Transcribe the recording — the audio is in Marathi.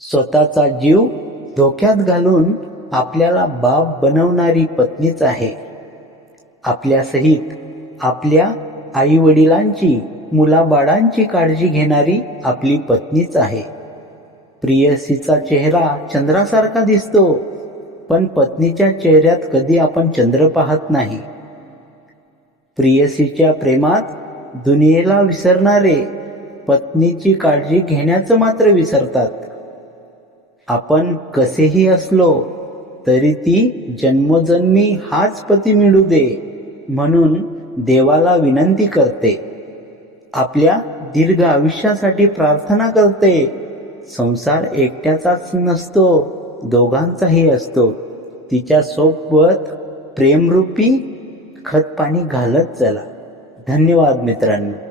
स्वतःचा जीव धोक्यात घालून आपल्याला बाप बनवणारी पत्नीच आहे. आपल्यासहित आपल्या आईवडिलांची, मुलाबाळांची काळजी घेणारी आपली पत्नीच आहे. प्रियसीचा चेहरा चंद्रासारखा दिसतो, पण पत्नीच्या चेहऱ्यात कधी आपण चंद्र पाहत नाही. प्रियसीच्या प्रेमात दुनियेला विसरणारे पत्नीची काळजी घेण्याचं मात्र विसरतात. आपण कसेही असलो तरी ती जन्मोजन्मी हाच पती मिळू दे म्हणून देवाला विनंती करते. आपल्या दीर्घ आयुष्यासाठी प्रार्थना करते. संसार एकट्याचाच नसतो, दोघांचाही असतो. तिच्या सोबत प्रेमरूपी खत पाणी घालत चला. धन्यवाद मित्रांनो.